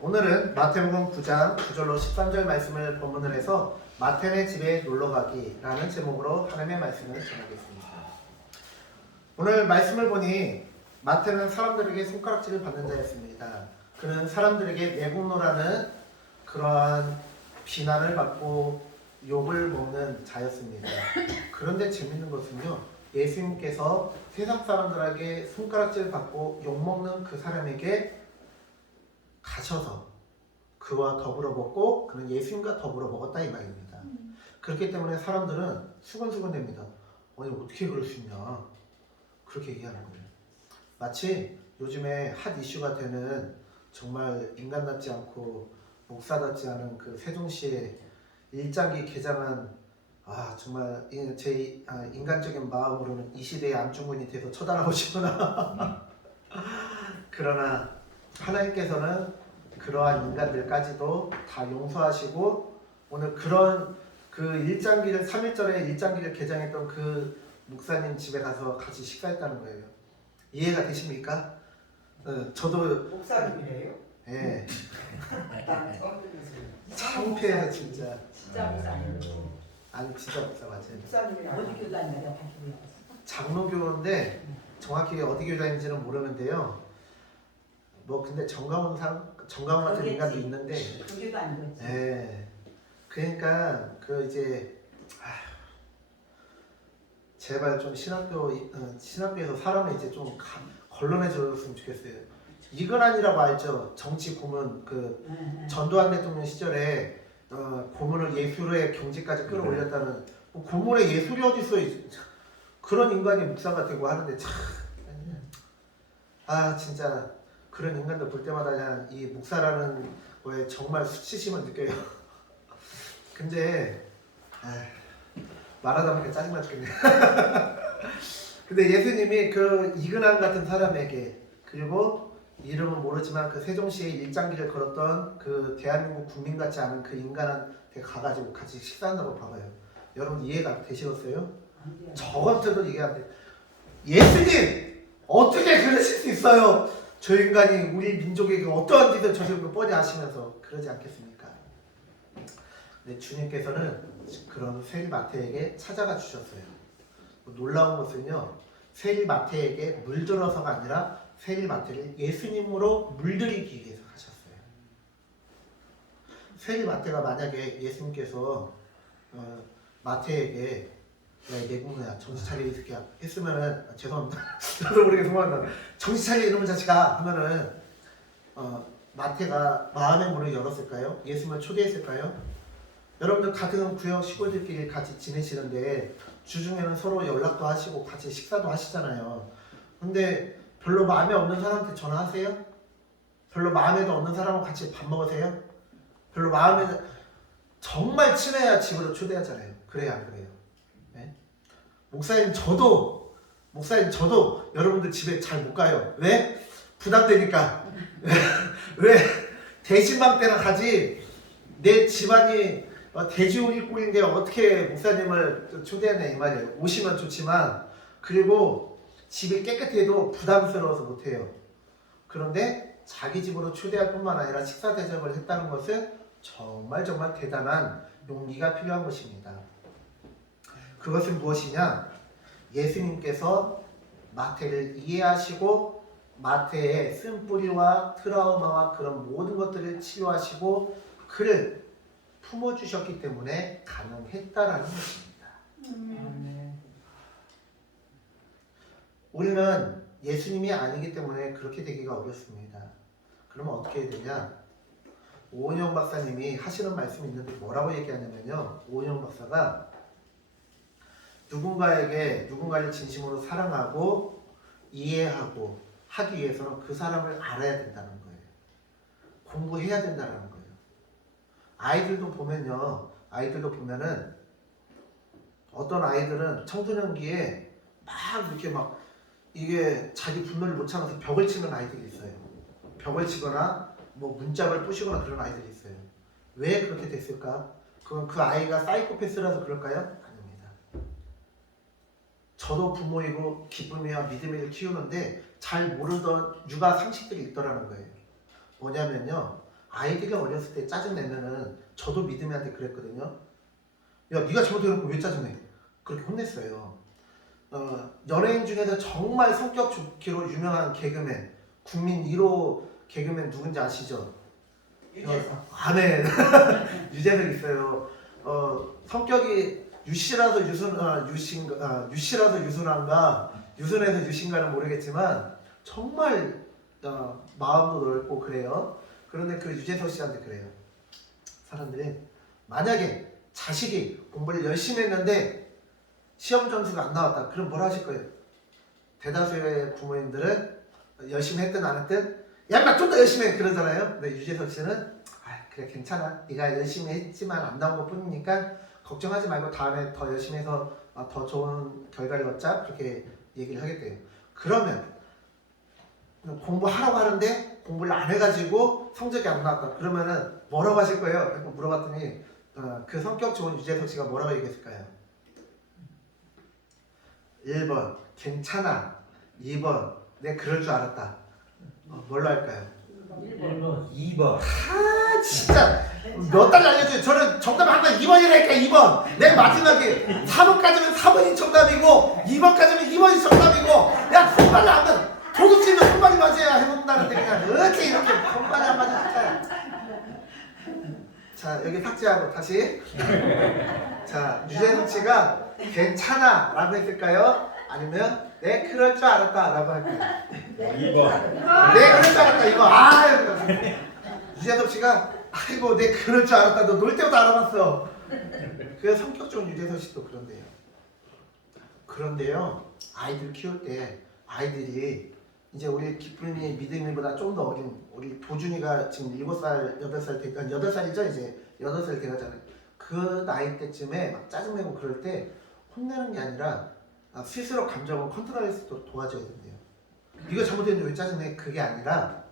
오늘은 마태복음 9장 9절로 13절 말씀을 본문을 해서 마태네 집에 놀러가기라는 제목으로 하나님의 말씀을 전하겠습니다. 오늘 말씀을 보니 마태는 사람들에게 손가락질을 받는 자였습니다. 그는 사람들에게 매국노라는 그러한 비난을 받고 욕을 먹는 자였습니다. 그런데 재밌는 것은요, 예수님께서 세상 사람들에게 손가락질을 받고 욕먹는 그 사람에게 가셔서 그와 더불어 먹고 그는 예수님과 더불어 먹었다 이 말입니다. 그렇기 때문에 사람들은 수근수근됩니다. 아니 어떻게 그럴 수 있냐 그렇게 얘기하는 거예요. 마치 요즘에 핫 이슈가 되는 정말 인간답지 않고 목사답지 않은 그 세종시의 일장기 개장한 정말 제 인간적인 마음으로는 이 시대의 안중근이 돼서 처단하고 싶구나. 그러나 하나님께서는 그러한 인간들까지도 다 용서하시고 오늘 그런 그 일장기를 3.1절에 일장기를 개장했던 그 목사님 집에 가서 같이 식사했다는 거예요. 이해가 되십니까? 저도 목사님이래요? 예. 난 처음 듣는 소리. 창피해서 진짜. 진짜 목사님. 아니 진짜 목사 맞아요. 목사님이라고. 어디 교회 다니냐 내가 밝히고 장로교인데 정확히 어디 교회 다니는지는 모르는데요. 뭐 근데 정가운 같은 인간도 있는데, 교회도 아니고 예. 그러니까 그 이제 제발 좀 신학교에서 사람을 이제 좀 걸러내 줬으면 좋겠어요. 이근환이라고 알죠? 정치 고문 그 전두환 대통령 시절에 고문을 예술의 경지까지 끌어올렸다는 뭐 고문의 예술이 어디 있어요? 그런 인간이 목사가 되고 하는데 참 진짜 그런 인간들 볼 때마다 그냥 이 목사라는 거에 정말 수치심을 느껴요. 근데 말하다 보니까 짜증나 죽겠네. 근데 예수님이 그 이근환 같은 사람에게, 그리고 이름은 모르지만 그 세종시에 일장기를 걸었던 그 대한민국 국민 같지 않은 그 인간한테 가가지고 같이 식사한다고 봐봐요. 여러분 이해가 되시겠어요? 저 같아도 이게 안 돼. 예수님! 어떻게 그러실 수 있어요? 저 인간이 우리 민족에게 어떠한 짓을 저지른 걸 뻔히 아시면서 그러지 않겠습니까? 근데 주님께서는 그런 세리 마태에게 찾아가 주셨어요. 놀라운 것은요, 세리 마태에게 물들어서가 아니라 세리 마태를 예수님으로 물들이기 위해서 하셨어요. 세리 마태가 만약에 예수님께서 마태에게 내국노야 정신 차려 이 새끼야 했으면은 죄송합니다. 저도 모르게 죄송합니다. 정신 차려 이놈의 자식아 하면은 마태가 마음의 문을 열었을까요? 예수님을 초대했을까요? 여러분들 같은 구역 시골들끼리 같이 지내시는데 주중에는 서로 연락도 하시고 같이 식사도 하시잖아요. 근데 별로 마음에 없는 사람한테 전화하세요? 별로 마음에도 없는 사람하고 같이 밥 먹으세요? 별로 마음에 정말 친해야 집으로 초대하잖아요. 그래야 안 그래요? 네? 목사님 저도 여러분들 집에 잘 못 가요. 왜? 부담되니까. 왜? 대신방 때나 가지. 내 집안이 돼지우리꼴인데 어떻게 목사님을 초대하냐 이 말이에요. 오시면 좋지만, 그리고 집이 깨끗해도 부담스러워서 못해요. 그런데 자기 집으로 초대할 뿐만 아니라 식사 대접을 했다는 것은 정말 대단한 용기가 필요한 것입니다. 그것은 무엇이냐? 예수님께서 마태를 이해하시고 마태의 쓴뿌리와 트라우마와 그런 모든 것들을 치유하시고 그를 품어주셨기 때문에 가능했다라는 것입니다. 우리는 예수님이 아니기 때문에 그렇게 되기가 어렵습니다. 그러면 어떻게 해야 되냐? 오은영 박사님이 하시는 말씀이 있는데 뭐라고 얘기하냐면요, 오은영 박사가 누군가를 진심으로 사랑하고 이해하고 하기 위해서는 그 사람을 알아야 된다는 거예요. 공부해야 된다는 거예요. 아이들도 보면은 어떤 아이들은 청소년기에 막 이게 자기 분노를 못 참아서 벽을 치는 아이들이 있어요. 벽을 치거나 뭐 문짝을 부시거나 그런 아이들이 있어요. 왜 그렇게 됐을까? 그건 그 아이가 사이코패스라서 그럴까요? 아닙니다. 저도 부모이고 기쁨이와 믿음을 키우는데 잘 모르던 육아 상식들이 있더라는 거예요. 뭐냐면요, 아이들이 어렸을 때 짜증 내면은 저도 믿음이한테 그랬거든요. 야, 네가 잘못해놓고 왜 짜증내? 그렇게 혼냈어요. 연예인 중에서 정말 성격 좋기로 유명한 개그맨, 국민 1호 개그맨 누군지 아시죠? 유재석. 아네. 유재석 있어요. 성격이 유씨라서 유씨라서 유순한가 유순해서 유신가는 모르겠지만 정말 마음도 넓고 그래요. 그런데 그 유재석 씨한테 그래요. 사람들이 만약에 자식이 공부를 열심히 했는데 시험 점수가 안 나왔다. 그럼 뭘 하실 거예요? 대다수의 부모님들은 열심히 했든 안 했든 야, 나 좀 더 열심히 해 그러잖아요. 근데 유재석 씨는 그래 괜찮아. 네가 열심히 했지만 안 나온 것뿐이니까 걱정하지 말고 다음에 더 열심히 해서 더 좋은 결과를 얻자. 그렇게 얘기를 하겠대요. 그러면 공부하라고 하는데 공부를 안 해가지고 성적이 안 나왔다. 그러면은 뭐라고 하실 거예요? 이렇게 물어봤더니 그 성격 좋은 유재석 씨가 뭐라고 얘기했을까요? 1번 괜찮아. 2번 내 그럴 줄 알았다. 뭘로 할까요? 1번, 2번. 진짜 몇 달 알려줘요. 저는 정답 항상 2번이라니까 2번. 맨 마지막에 4번까지면 4번이 정답이고 2번까지면 2번이 정답이고 야 손발이 안 맞아. 도둑질도 손발이 맞아야 해본다는데 그냥 이렇게 손발이 안 맞아 진짜. 자 여기 삭제하고 다시. 자 유재석 씨가 괜찮아 라고 했을까요? 아니면 네 그럴 줄 알았다 라고 할까요? 2번. 네 그럴 줄 알았다 이거 유재석 씨가 아이고 내 그럴 줄 알았다 너 놀 때부터 알아봤어. 그래서 성격 좋은 유재석 씨도 그런데요 아이들 키울 때 아이들이 이제 우리 기쁨이 믿음이보다 좀 더 어린 우리 도준이가 지금 7살 8살 되니까 8살이죠 이제 8살 돼가잖아요. 그 나이 때쯤에 막 짜증내고 그럴 때 혼내는 게 아니라 스스로 감정을 컨트롤할 수 있도록 도와줘야 된대요. 네가 잘못했는데 왜 짜증내? 그게 아니라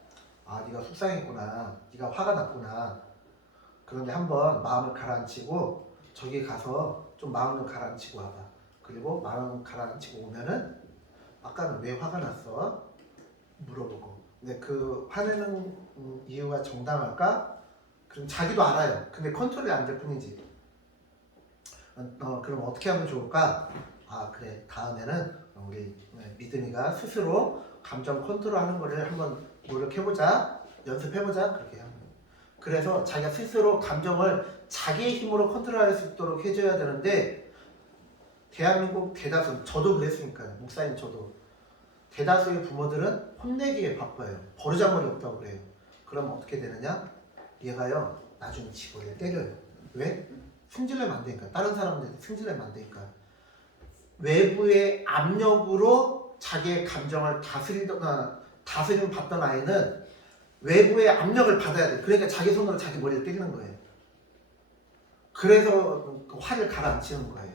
네가 속상했구나, 네가 화가 났구나. 그런데 한번 마음을 가라앉히고 저기 가서 좀 마음을 가라앉히고 와봐. 그리고 마음을 가라앉히고 오면은 아까는 왜 화가 났어? 물어보고. 근데 그 화내는 이유가 정당할까? 그럼 자기도 알아요. 근데 컨트롤이 안 될 뿐이지. 그럼 어떻게 하면 좋을까? 그래 다음에는 우리 믿음이가 스스로 감정 컨트롤하는 거를 한번 노력해보자, 연습해보자 그렇게 하는 거예요. 그래서 자기가 스스로 감정을 자기의 힘으로 컨트롤할 수 있도록 해줘야 되는데 대한민국 대다수, 저도 그랬으니까요. 목사님 저도 대다수의 부모들은 혼내기에 바빠요. 버르장머리 없다고 그래요. 그럼 어떻게 되느냐? 얘가요 나중에 집어를 때려요. 왜? 승질내면 안 되니까. 다른 사람들한테 승질내면 안 되니까. 외부의 압력으로 자기의 감정을 다스림 받던 아이는 외부의 압력을 받아야 돼. 그러니까 자기 손으로 자기 머리를 때리는 거예요. 그래서 화를 가라앉히는 거예요.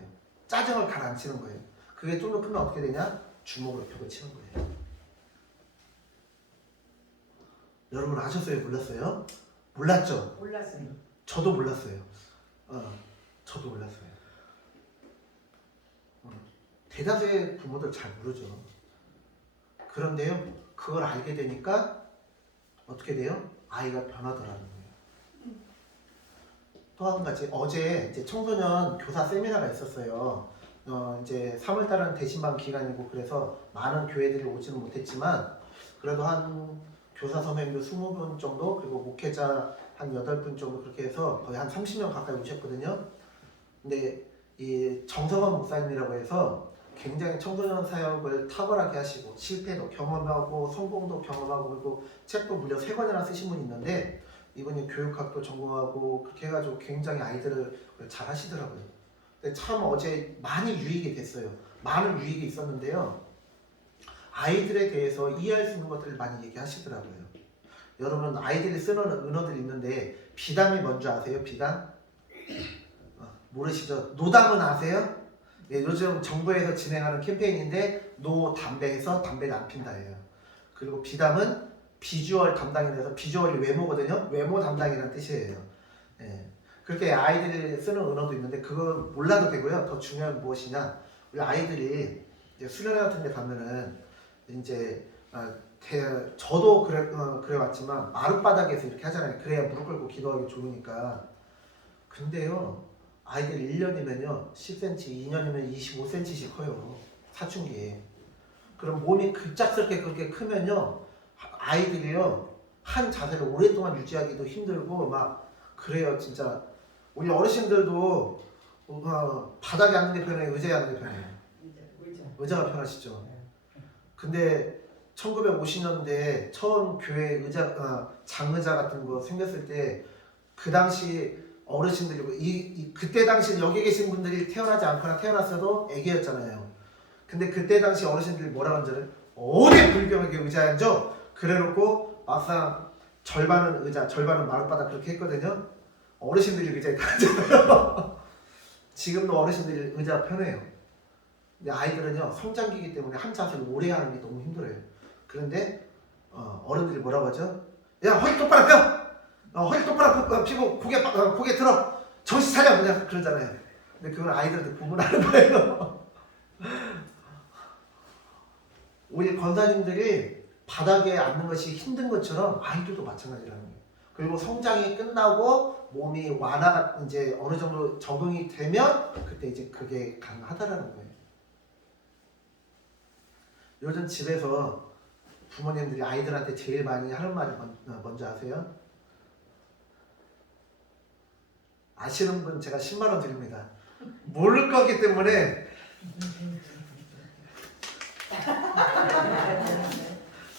짜증을 가라앉히는 거예요. 그게 좀 더 크면 어떻게 되냐? 주먹으로 벽을 치는 거예요. 여러분 아셨어요? 몰랐어요? 몰랐죠? 몰랐어요. 저도 몰랐어요. 저도 몰랐어요. 대다수의 부모들 잘 모르죠. 그런데요, 그걸 알게 되니까 어떻게 돼요? 아이가 변하더라는 거예요. 또 한 가지, 어제 이제 청소년 교사 세미나가 있었어요. 이제 3월달은 대신반 기간이고 그래서 많은 교회들이 오지는 못했지만 그래도 한 교사 선생님도 20분 정도 그리고 목회자 한 8분 정도 그렇게 해서 거의 한 30명 가까이 오셨거든요. 근데 이 정성원 목사님이라고 해서 굉장히 청소년 사역을 탁월하게 하시고 실패도 경험하고 성공도 경험하고 그리고 책도 무려 3권이나 쓰신 분이 있는데 이분이 교육학도 전공하고 그렇게 해가지고 굉장히 아이들을 잘 하시더라고요. 근데 참 어제 많이 유익이 됐어요. 많은 유익이 있었는데요. 아이들에 대해서 이해할 수 있는 것들을 많이 얘기하시더라고요. 여러분 아이들이 쓰는 은어들이 있는데 비담이 뭔지 아세요? 비담? 모르시죠? 노담은 아세요? 네, 요즘 정부에서 진행하는 캠페인인데 노 담배에서 담배를 안 핀다예요. 그리고 비담은 비주얼 담당이 돼서 비주얼이 외모거든요. 외모 담당이라는 뜻이에요. 네. 그렇게 아이들이 쓰는 은어도 있는데 그거 몰라도 되고요. 더 중요한 건 무엇이냐? 우리 아이들이 이제 수련회 같은 데 가면은 이제 저도 그래왔지만 마룻바닥에서 이렇게 하잖아요. 그래야 무릎 꿇고 기도하기 좋으니까. 근데요, 아이들 1년이면요 10cm, 2년이면 25cm씩 커요. 사춘기에. 그럼 몸이 급작스럽게 그렇게 크면요 아이들이요 한 자세를 오랫동안 유지하기도 힘들고 막 그래요. 진짜 우리 어르신들도 바닥에 앉는 게 편해요, 의자에 앉는 게 편해요? 의자가 편하시죠. 근데 1950년대에 처음 교회 장의자 같은 거 생겼을 때 그 당시 어르신들이 그때 당시 여기 계신 분들이 태어나지 않거나 태어났어도 애기였잖아요. 근데 그때 당시 어르신들이 뭐라고 하는지 어디 불경하게 의자에 앉아? 그래놓고 막상 절반은 의자, 절반은 마룻바닥 그렇게 했거든요. 어르신들이 의자에 다 앉아요. 지금도 어르신들이 의자가 편해요. 근데 아이들은요 성장기이기 때문에 한 자세를 오래 하는 게 너무 힘들어요. 그런데 어른들이 뭐라고 하죠? 야 허리 똑바로 펴! 허리 똑바로 펴고 고개 들어! 정신 차려! 그냥 그러잖아요. 근데 그건 아이들한테 구분하는 거예요. 우리 권사님들이 바닥에 앉는 것이 힘든 것처럼 아이들도 마찬가지라는 거예요. 그리고 성장이 끝나고 몸이 완화가 이제 어느 정도 적응이 되면 그때 이제 그게 가능하다라는 거예요. 요즘 집에서 부모님들이 아이들한테 제일 많이 하는 말이 뭔지 아세요? 아시는 분 제가 10만 원 드립니다. 모를 거기 때문에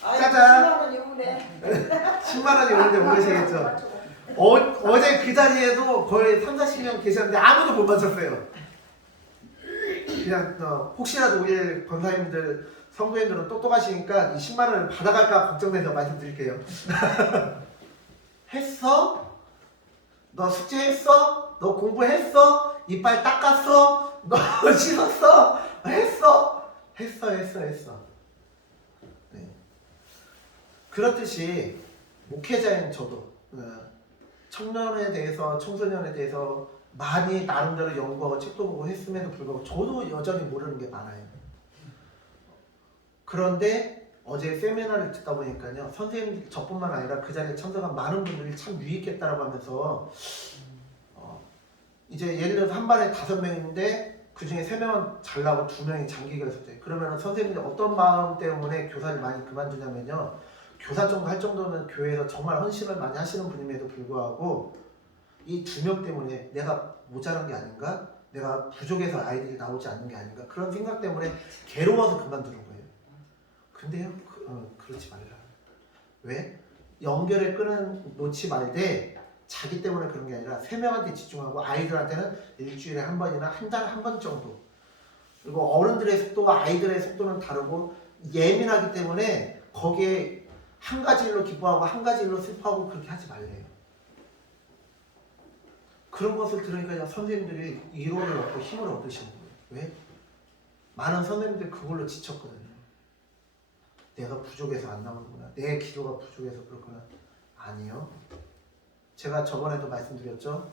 짜잔! 10만 원이 오는데 모르시겠죠? 어제 그 자리에도 거의 30-40명 계셨는데 아무도 못 맞췄어요. 그냥 혹시라도 우리 권사님들 성도님들은 똑똑하시니까 이 10만 원을 받아갈까 걱정돼서 말씀드릴게요. 했어? 너 숙제했어? 너 공부했어? 이빨 닦았어? 너 씻었어? 했어? 했어. 네. 그렇듯이 목회자인 저도 청년에 대해서 청소년에 대해서 많이 나름대로 연구하고 책도 보고 했음에도 불구하고 저도 여전히 모르는 게 많아요. 그런데 어제 세미나를 듣다 보니까요 선생님 저뿐만 아니라 그 자리에 참석한 많은 분들이 참 유익했다라고 하면서 이제 예를 들어서 한 반에 5명인데 그 중에 3명은 잘나고 2명이 장기 결석돼. 그러면 선생님들이 어떤 마음 때문에 교사를 많이 그만두냐면요 교사 정도 할 정도면 교회에서 정말 헌신을 많이 하시는 분임에도 불구하고 이 2명 때문에 내가 모자란 게 아닌가? 내가 부족해서 아이들이 나오지 않는 게 아닌가? 그런 생각 때문에 괴로워서 그만두는 거예요. 근데요, 그렇지 말라. 왜? 연결의 끈은 놓지 말되 자기 때문에 그런 게 아니라 3명한테 집중하고 아이들한테는 일주일에 한 번이나 한 달에 한 번 정도. 그리고 어른들의 속도와 아이들의 속도는 다르고 예민하기 때문에 거기에 한 가지 일로 기뻐하고 한 가지 일로 슬퍼하고 그렇게 하지 말래요. 그런 것을 들으니까 선생님들이 위로를 얻고 힘을 얻으시는 거예요. 왜? 많은 선생님들이 그걸로 지쳤거든요. 내가 부족해서 안 나오는구나. 내 기도가 부족해서 그렇구나. 아니요. 제가 저번에도 말씀드렸죠.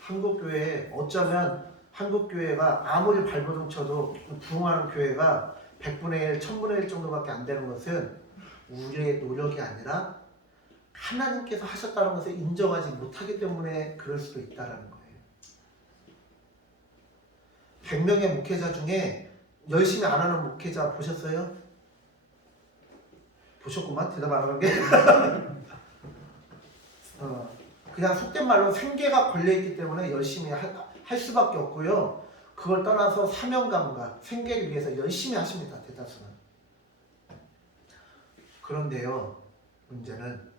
한국교회에 어쩌면 한국교회가 아무리 발버둥 쳐도 부흥하는 교회가 100분의 1, 1000분의 1 정도밖에 안 되는 것은 우리의 노력이 아니라 하나님께서 하셨다는 것을 인정하지 못하기 때문에 그럴 수도 있다는 거예요. 100명의 목회자 중에 열심히 안 하는 목회자 보셨어요? 보셨구만. 대답 안 하는 게. 그냥 속된 말로 생계가 걸려있기 때문에 열심히 할 수밖에 없고요. 그걸 떠나서 사명감과 생계를 위해서 열심히 하십니다. 대다수는. 그런데요. 문제는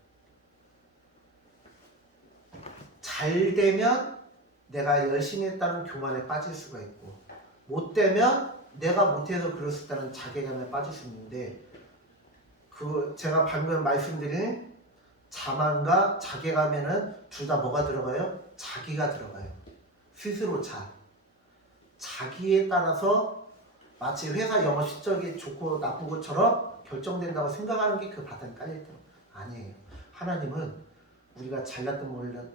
잘 되면 내가 열심히 했다는 교만에 빠질 수가 있고 못 되면 내가 못해서 그럴 수 있다는 자괴감에 빠질 수 있는데 제가 방금 말씀드린 자만과 자괴감에는 둘 다 뭐가 들어가요? 자기가 들어가요. 스스로 자기에 따라서 마치 회사 영업 실적이 좋고 나쁜 것처럼 결정된다고 생각하는 게 그 바닥에 깔릴 때 아니에요. 하나님은 우리가 잘났든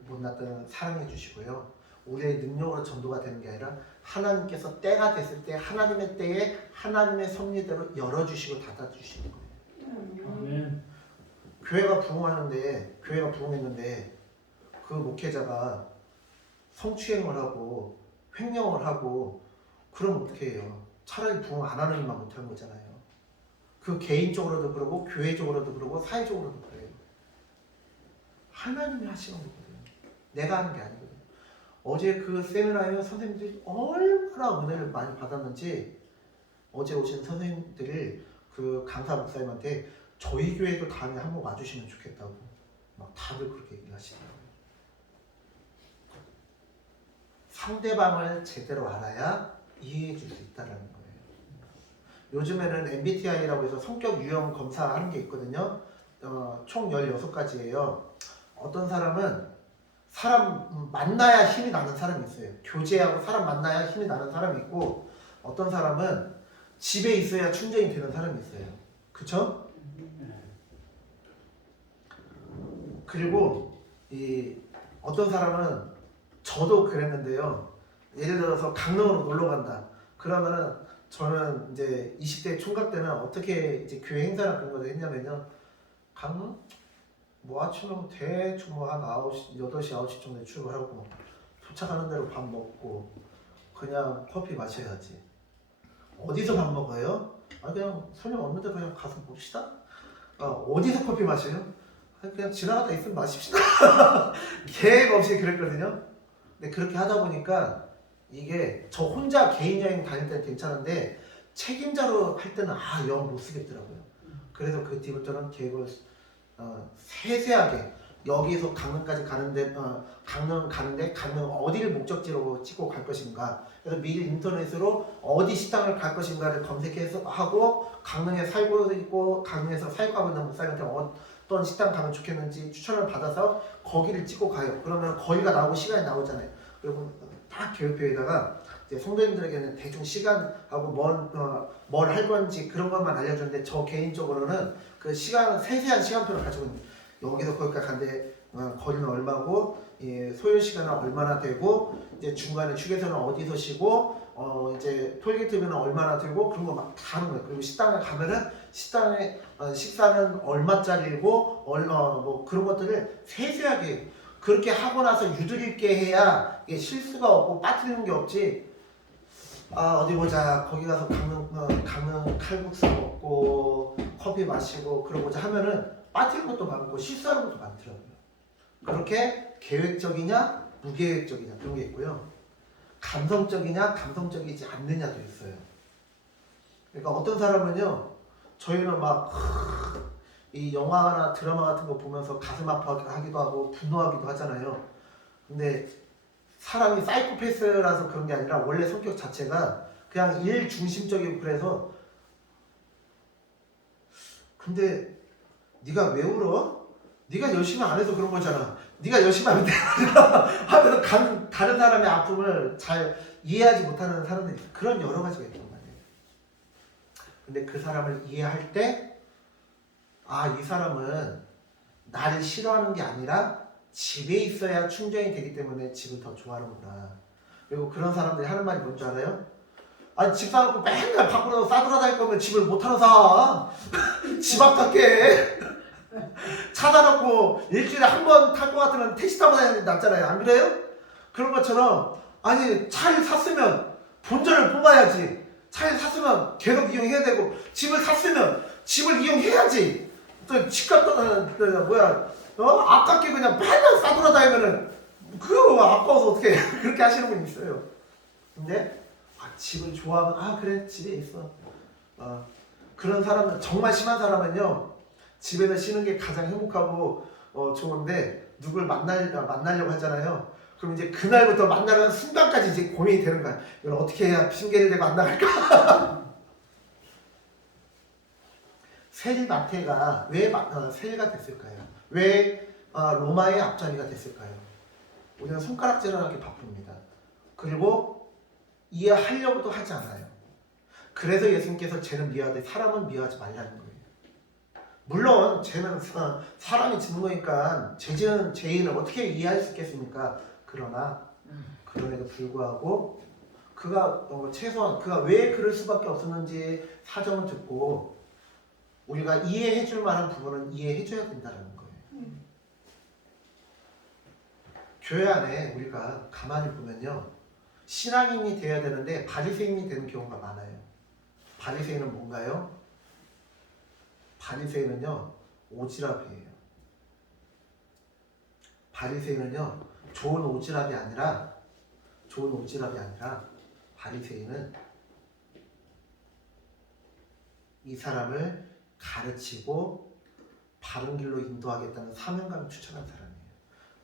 못났든 사랑해 주시고요. 우리의 능력으로 전도가 되는 게 아니라 하나님께서 때가 됐을 때 하나님의 때에 하나님의 섭리대로 열어주시고 닫아주시는 거예요. 아멘. 교회가 부흥했는데 그 목회자가 성추행을 하고 횡령을 하고 그럼 어떻게 해요? 차라리 부흥 안 하는 일만 못하는 거잖아요. 그 개인적으로도 그러고 교회적으로도 그러고 사회적으로도 그래요. 하나님이 하시는 거거든요. 내가 하는 게 아니거든요. 어제 그 세미나에 선생님들이 얼마나 은혜를 많이 받았는지 어제 오신 선생님들이 그 강사 목사님한테 저희 교회도 다음에 한번 와주시면 좋겠다고 막 다들 그렇게 얘기를 하시더라고요. 상대방을 제대로 알아야 이해해 줄 수 있다는 거예요. 요즘에는 MBTI라고 해서 성격 유형 검사하는 게 있거든요. 총 16가지예요. 어떤 사람은 사람 만나야 힘이 나는 사람이 있어요. 교제하고 사람 만나야 힘이 나는 사람이 있고, 어떤 사람은 집에 있어야 충전이 되는 사람이 있어요. 그쵸? 그리고 어떤 사람은 저도 그랬는데요. 예를 들어서 강릉으로 놀러 간다. 그러면은 저는 이제 20대 총각 때는 어떻게 이제 교회 행사나 그런 걸 했냐면요. 강릉? 뭐 아침에 대충 뭐 한 8시, 8시, 9시 정도에 출발하고 도착하는 대로 밥 먹고 그냥 커피 마셔야지. 어디서 밥 먹어요? 그냥 손님 없는 데 그냥 가서 봅시다. 어디서 커피 마셔요? 그냥 지나가다 있으면 마십시다. 계획 없이 그랬거든요. 근데 그렇게 하다 보니까 이게 저 혼자 개인 여행 다닐 때는 괜찮은데 책임자로 할 때는 영 못 쓰겠더라고요. 그래서 그 뒤부터는 계획을 세세하게 여기에서 강릉까지 가는데 강릉 어디를 목적지로 찍고 갈 것인가. 그래서 미리 인터넷으로 어디 식당을 갈 것인가를 검색해서 하고 강릉에 살고 있고 강릉에서 살고 있는 목사님한테 어떤 식당 가면 좋겠는지 추천을 받아서 거기를 찍고 가요. 그러면 거리가 나오고 시간이 나오잖아요. 그리고 딱 계획표에다가 이제 성도님들에게는 대충 시간하고 뭘 할 건지 그런 것만 알려주는데 저 개인적으로는 그 시간 세세한 시간표를 가지고 있는 여기서 거기까지 가는데 거리는 얼마고 소요 시간은 얼마나 되고 이제 중간에 휴게소는 어디서 쉬고 이제 톨게이트비는 얼마나 들고 그런 거 막 다 하는 거예요. 그리고 식당에 가면은 식당에 식사는 얼마짜리고 뭐 그런 것들을 세세하게 그렇게 하고 나서 유도리 있게 해야 이게 실수가 없고 빠뜨리는 게 없지. 어디 보자. 거기 가서 강릉 칼국수 먹고 커피 마시고 그러고자 하면은 빠뜨릴 것도 많고 실수하는 것도 많더라고요. 그렇게 계획적이냐 무계획적이냐 그런 게 있고요. 감성적이냐 감성적이지 않느냐도 있어요. 그러니까 어떤 사람은요. 저희는 막 이 영화나 드라마 같은 거 보면서 가슴 아파하기도 하고 분노하기도 하잖아요. 근데 사람이 사이코패스라서 그런 게 아니라 원래 성격 자체가 그냥 일 중심적이고 그래서 근데 네가 왜 울어? 네가 열심히 안 해서 그런 거잖아. 네가 열심히 하면 돼. 하면서 다른 사람의 아픔을 잘 이해하지 못하는 사람들이 있어요. 그런 여러 가지가 있단 말이에요. 근데 그 사람을 이해할 때 이 사람은 나를 싫어하는 게 아니라 집에 있어야 충전이 되기 때문에 집을 더 좋아하는구나. 그리고 그런 사람들이 하는 말이 뭔지 알아요? 집 사놓고 맨날 밖으로 싸돌아다닐 거면 집을 못 하러 사. 집 아깝게 차 사놓고 일주일에 한 번 탈 것 같으면 택시 타고 다니는 게 낫잖아요. 안 그래요? 그런 것처럼 차를 샀으면 본전을 뽑아야지. 차를 샀으면 계속 이용해야 되고 집을 샀으면 집을 이용해야지. 또 집값도 아깝게 그냥 맨날 싸돌아다니면은 그거 아까워서 어떻게 그렇게 하시는 분이 있어요. 근데 집을 좋아하면 그래 집에 있어. 그런 사람은 정말 심한 사람은요 집에서 쉬는 게 가장 행복하고 좋은데 누굴 만나려고 하잖아요. 그럼 이제 그날부터 만나는 순간까지 이제 고민이 되는 거야. 이걸 어떻게 해야 핑계를 대고 안 나갈까? 세리마테가 왜 세리가 됐을까요? 왜 로마의 앞자리가 됐을까요? 우리는 손가락질을 하기 바쁩니다. 그리고 이해하려고도 하지 않아요. 그래서 예수님께서 쟤는 미워하되 사람은 미워하지 말라는 거예요. 물론 쟤는 사람이 짓는 거니까 죄지은 죄인을 어떻게 이해할 수 있겠습니까? 그럼에도 불구하고 그가 최소한 그가 왜 그럴 수밖에 없었는지 사정을 듣고 우리가 이해해 줄 만한 부분은 이해해 줘야 된다는 거예요. 교회 안에 우리가 가만히 보면요. 신앙인이 되어야 되는데 바리새인이 되는 경우가 많아요. 바리새인은 뭔가요? 바리새인은요. 오지랖이에요. 바리새인은요. 좋은 오지랖이 아니라 바리새인은 이 사람을 가르치고 바른 길로 인도하겠다는 사명감을 추천한 사람이에요.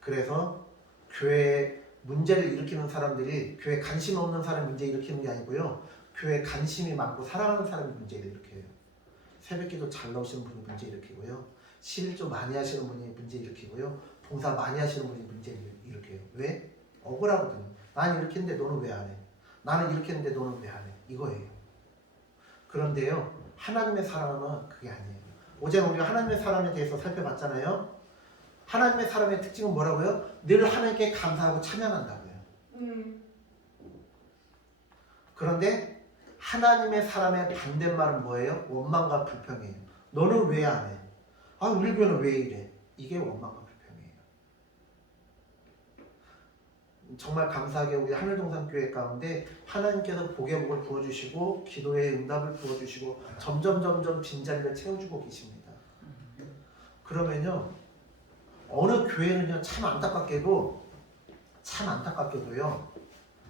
그래서 교회에 문제를 일으키는 사람들이 교회에 관심 없는 사람이 문제 일으키는 게 아니고요. 교회에 관심이 많고 사랑하는 사람이 문제를 일으켜요. 새벽기도 잘 나오시는 분이 문제 일으키고요. 11조 많이 하시는 분이 문제 일으키고요. 봉사 많이 하시는 분이 문제를 일으켜요. 왜? 억울하거든요. 나는 이렇게 했는데 너는 왜 안 해? 나는 이렇게 했는데 너는 왜 안 해? 이거예요. 그런데요. 하나님의 사람은 그게 아니에요. 어제는 우리가 하나님의 사람에 대해서 살펴봤잖아요. 하나님의 사람의 특징은 뭐라고요? 늘 하나님께 감사하고 찬양한다고요. 그런데 하나님의 사람의 반대말은 뭐예요? 원망과 불평이에요. 너는 왜 안 해? 아, 우리 교회는 왜 이래? 이게 원망과 불평이에요. 정말 감사하게 우리 하늘동산교회 가운데 하나님께서 복의 복을 부어주시고 기도의 응답을 부어주시고 점점 빈자리를 채워주고 계십니다. 그러면요. 어느 교회는요. 참 안타깝게도요.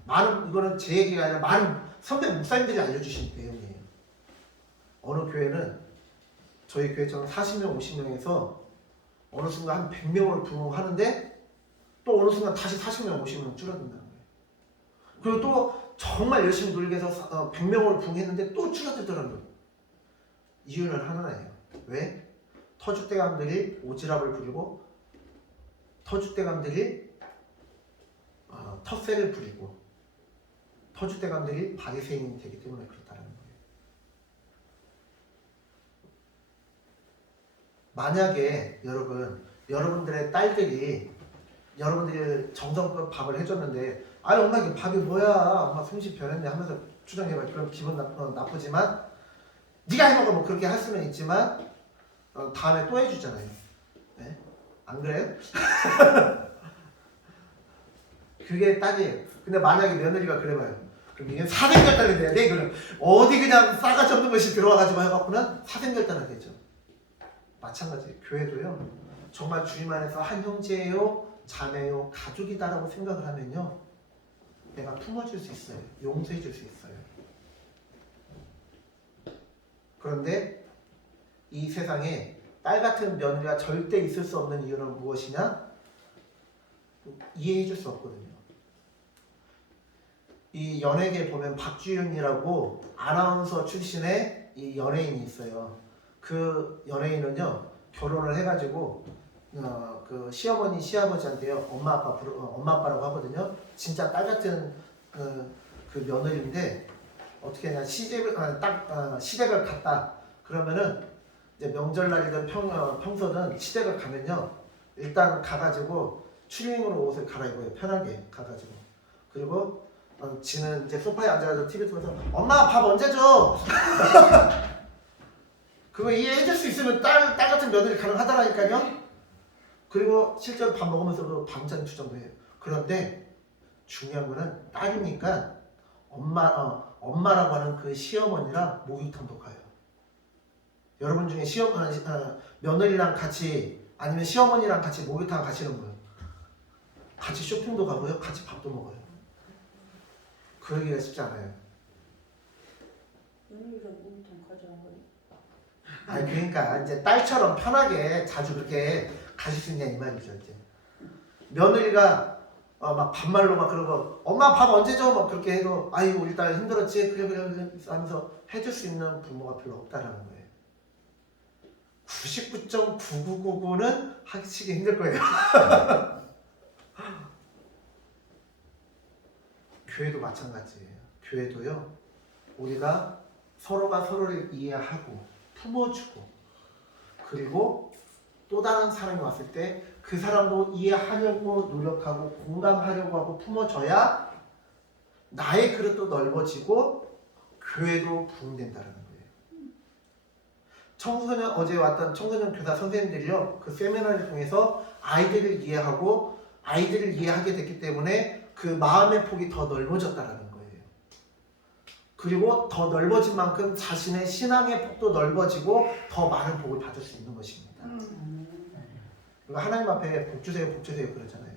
많은, 이거는 제 얘기가 아니라 많은 선배 목사님들이 알려주신 내용이에요. 어느 교회는 저희 교회처럼 40명, 50명에서 어느 순간 한 100명을 부흥하는데 또 어느 순간 다시 40명, 50명 줄어든다는 거예요. 그리고 또 정말 열심히 놀게 해서 100명으로 부흥했는데 또 줄어들더라고요. 이유는 하나예요. 왜? 터줏대감들이 오지랖을 부리고 터줏대감들이 텃세를 부리고 터줏대감들이 바리새인이 되기 때문에 그렇다는 거예요. 만약에 여러분들의 딸들이 여러분들이 정성껏 밥을 해줬는데 아니 엄마 이게 밥이 뭐야 엄마 솜씨 변했네 하면서 추정해봐. 그럼 기분 나쁘지만 네가 해먹어 뭐 그렇게 할 수는 있지만 다음에 또 해주잖아요. 네? 안 그래요? 그게 딱이에요. 근데 만약에 며느리가 그래봐요. 그럼 이게 사생결단이 돼야 돼. 그럼 어디 그냥 싸가지 없는 것이 들어와가지고 해갖고는 사생결단이 되죠. 마찬가지 교회도요. 정말 주님 안에서 한 형제예요, 자매요, 가족이다라고 생각을 하면요. 내가 품어줄 수 있어요. 용서해줄 수 있어요. 그런데 이 세상에 딸 같은 며느리가 절대 있을 수 없는 이유는 무엇이냐? 이해해줄 수 없거든요. 이 연예계 보면 박주윤이라고 아나운서 출신의 이 연예인이 있어요. 그 연예인은요 결혼을 해가지고 그 시어머니 시아버지한테요 엄마 아빠라고 하거든요. 진짜 딸 같은 그 며느리인데 어떻게 하냐 시댁을 갔다 그러면은 이제 명절날이든 평소든 시댁을 가면요 일단 가가지고 추리닝으로 옷을 갈아입어요. 편하게 가가지고 그리고 지는 이제 소파에 앉아가지고 TV 보면서 엄마 밥 언제 줘? 그거 이해해줄 수 있으면 딸 같은 며느리 가능하다라니까요. 그리고 실제로 밥 먹으면서도 밤잠 투정도 해요. 그런데 중요한 거는 딸이니까 엄마라고 하는 그 시어머니랑 목욕탕도 가요. 여러분 중에 며느리랑 같이 아니면 시어머니랑 같이 목욕탕 가시는 분 같이 쇼핑도 가고요. 같이 밥도 먹어요. 그러기가 쉽지 않아요. 며느리가 목욕탕 가져간 거예요? 아니 그러니까 이제 딸처럼 편하게 자주 그렇게 가실 수 있냐 이 말이죠. 이제 며느리가 막 반말로 막 그러고 엄마 밥 언제 줘? 막 그렇게 해도 아이고 우리 딸 힘들었지? 그래 하면서 해줄 수 있는 부모가 별로 없다라는 거예요. 99.9999는 하기 힘들 거예요. 교회도 마찬가지예요. 교회도요. 우리가 서로가 서로를 이해하고 품어주고 그리고 또 다른 사람이 왔을 때 그 사람도 이해하려고 노력하고 공감하려고 하고 품어줘야 나의 그릇도 넓어지고 교회도 부흥된다는 거예요. 청소년 어제 왔던 청소년 교사 선생님들이요 그 세미나를 통해서 아이들을 이해하고 아이들을 이해하게 됐기 때문에 그 마음의 폭이 더 넓어졌다라는 거예요. 그리고 더 넓어진 만큼 자신의 신앙의 폭도 넓어지고 더 많은 복을 받을 수 있는 것입니다. 그러니까 하나님 앞에 복 주세요, 복 주세요 그러잖아요.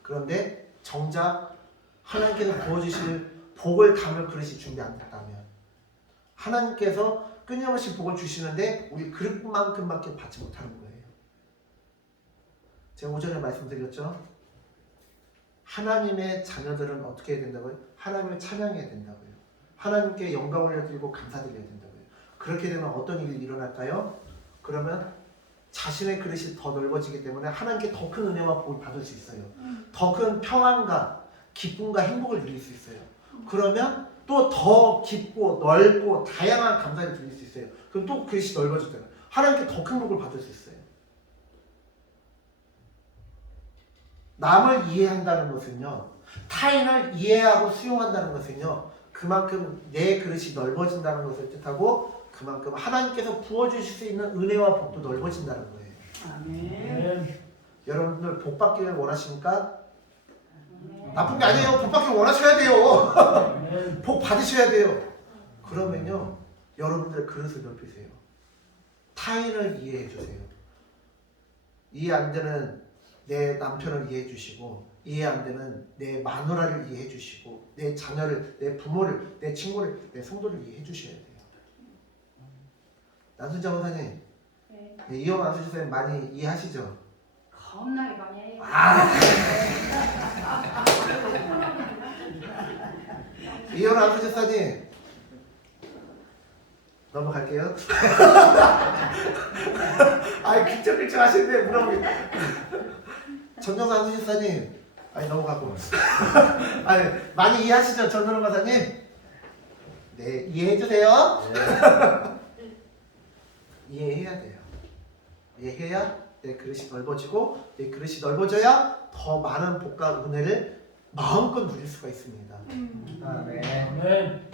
그런데 정작 하나님께서 부어주실 복을 담을 그릇이 준비 안 됐다면 하나님께서 끊임없이 복을 주시는데 우리 그릇만큼밖에 받지 못하는 거예요. 제가 오전에 말씀드렸죠. 하나님의 자녀들은 어떻게 해야 된다고요? 하나님을 찬양해야 된다고요. 하나님께 영광 올려드리고 감사드려야 된다고요. 그렇게 되면 어떤 일이 일어날까요? 그러면 자신의 그릇이 더 넓어지기 때문에 하나님께 더 큰 은혜와 복을 받을 수 있어요. 더 큰 평안과 기쁨과 행복을 누릴 수 있어요. 그러면 또 더 깊고 넓고 다양한 감사를 드릴 수 있어요. 그럼 또 그릇이 넓어지잖아요. 하나님께 더 큰 복을 받을 수 있어요. 남을 이해한다는 것은요, 타인을 이해하고 수용한다는 것은요, 그만큼 내 그릇이 넓어진다는 것을 뜻하고 그만큼 하나님께서 부어주실 수 있는 은혜와 복도 넓어진다는 거예요. 아멘. 여러분들 복 받기를 원하십니까? 나쁜 게 아니에요. 복 받기를 원하셔야 돼요. 복 받으셔야 돼요. 그러면요, 여러분들 그릇을 넓히세요. 타인을 이해해 주세요. 이해 안 되는 내 남편을 이해해 주시고, 이해 안 되는 내 마누라를 이해해 주시고, 내 자녀를, 내 부모를, 내 친구를, 내 성도를 이해해 주셔야 돼요. 남순자 원사님, 네. 이영 안수지 선생님 많이 이해하시죠? 겁나게 많이 해요. 이영 안수지 선생님 넘어갈게요. 아이 긁적긁적 하시는데 물어보기. 전영사 안수지 선생님 아니 넘어가고. 아니 많이 이해하시죠, 전노령 과사님? 네, 이해해 주세요. 이해해야 돼요. 이해해야 내 그릇이 넓어지고 내 그릇이 넓어져야 더 많은 복과 은혜를 마음껏 누릴 수가 있습니다. 아멘.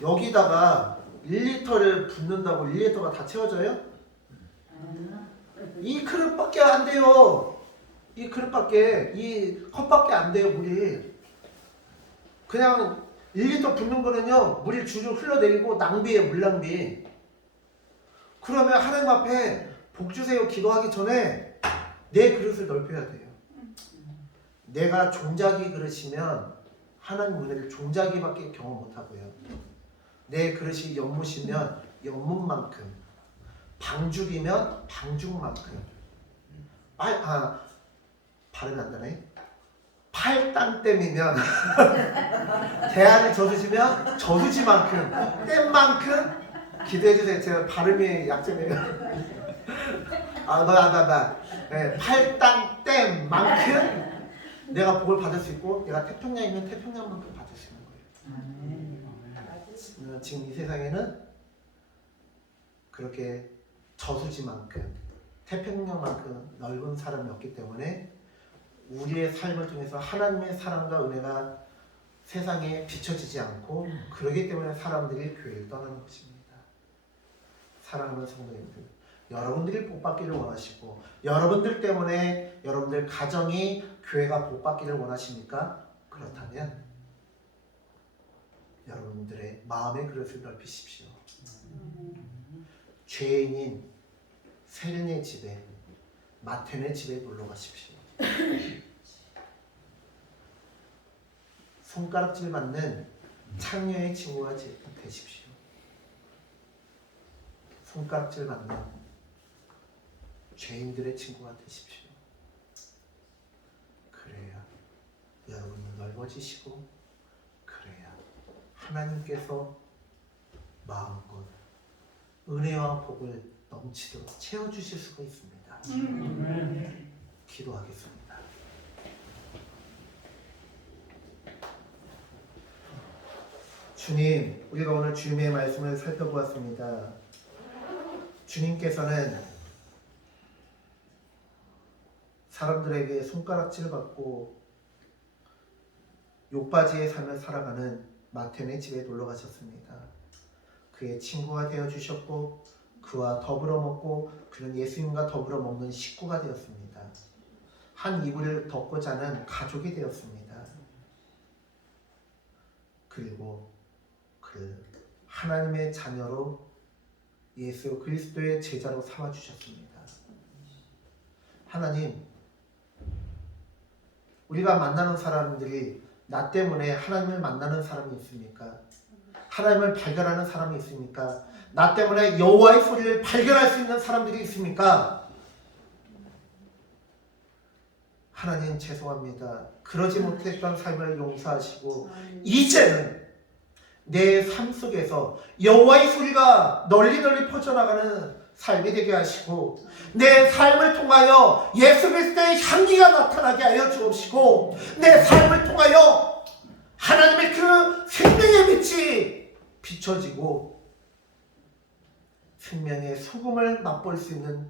여기다가 1리터를 붓는다고 1리터가 다 채워져요? 이 그릇밖에 안 돼요. 이 그릇밖에, 이 컵밖에 안 돼요, 물이. 그냥 1리터 붓는 거는요, 물이 줄줄 흘러내리고 낭비예요, 물 낭비. 그러면 하나님 앞에 복 주세요 기도하기 전에 내 그릇을 넓혀야 돼요. 내가 종자기 그릇이면 하나님 은혜를 종자기밖에 경험 못하고요. 내 그릇이 연못이면 연못만큼, 방죽이면 방죽만큼, 발음이 안 나네. 팔당댐이면 대안을 젖으시면 젖으지만큼, 댐만큼 기도해주세요. 제가 발음이 약점이에요. 네, 팔당댐만큼 내가 복을 받을 수 있고, 내가 태평양이면 태평양만큼 받을 수 있는 거예요. 지금 이 세상에는 그렇게 저수지만큼, 태평양만큼 넓은 사람이 없기 때문에 우리의 삶을 통해서 하나님의 사랑과 은혜가 세상에 비춰지지 않고, 그러기 때문에 사람들이 교회를 떠나는 것입니다. 사랑하는 성도님들, 여러분들이 복받기를 원하시고 여러분들 때문에 여러분들 가정이 교회가 복받기를 원하십니까? 그렇다면 여러분들의 마음의 그릇을 넓히십시오. 죄인인 세린의 집에, 마텐의 집에 놀러 가십시오. 손가락질 받는 창녀의 친구가 되십시오. 손가락질 받는 죄인들의 친구가 되십시오. 그래야 여러분은 넓어지시고, 그래야 하나님께서 마음껏 은혜와 복을 넘치도록 채워주실 수가 있습니다. 기도하겠습니다. 주님, 우리가 오늘 주님의 말씀을 살펴보았습니다. 주님께서는 사람들에게 손가락질 받고 욕바지의 삶을 살아가는 마텐의 집에 놀러 가셨습니다. 그의 친구가 되어 주셨고, 그와 더불어 먹고 그는 예수님과 더불어 먹는 식구가 되었습니다. 한 이불을 덮고 자는 가족이 되었습니다. 그리고 그를 하나님의 자녀로 예수 그리스도의 제자로 삼아주셨습니다. 하나님, 우리가 만나는 사람들이 나 때문에 하나님을 만나는 사람이 있습니까? 하나님을 발견하는 사람이 있습니까? 나 때문에 여호와의 소리를 발견할 수 있는 사람들이 있습니까? 하나님 죄송합니다. 그러지 못했던 삶을 용서하시고 이제는 내 삶 속에서 여호와의 소리가 널리 퍼져나가는 삶이 되게 하시고 내 삶을 통하여 예수 그리스도의 향기가 나타나게 하여 주옵시고 내 삶을 통하여 하나님의 그 생명의 빛이 비춰지고 생명의 소금을 맛볼 수 있는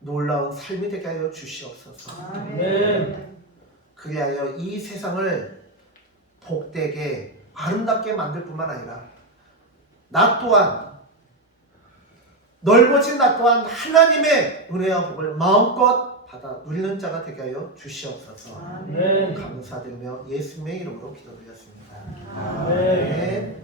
놀라운 삶이 되게 하여 주시옵소서. 아멘. 그리하여 이 세상을 복되게 아름답게 만들 뿐만 아니라 나 또한 넓어진 나 또한 하나님의 은혜와 복을 마음껏 받아 누리는 자가 되게 하여 주시옵소서. 아멘. 감사드리며 예수님의 이름으로 기도드렸습니다. 아멘.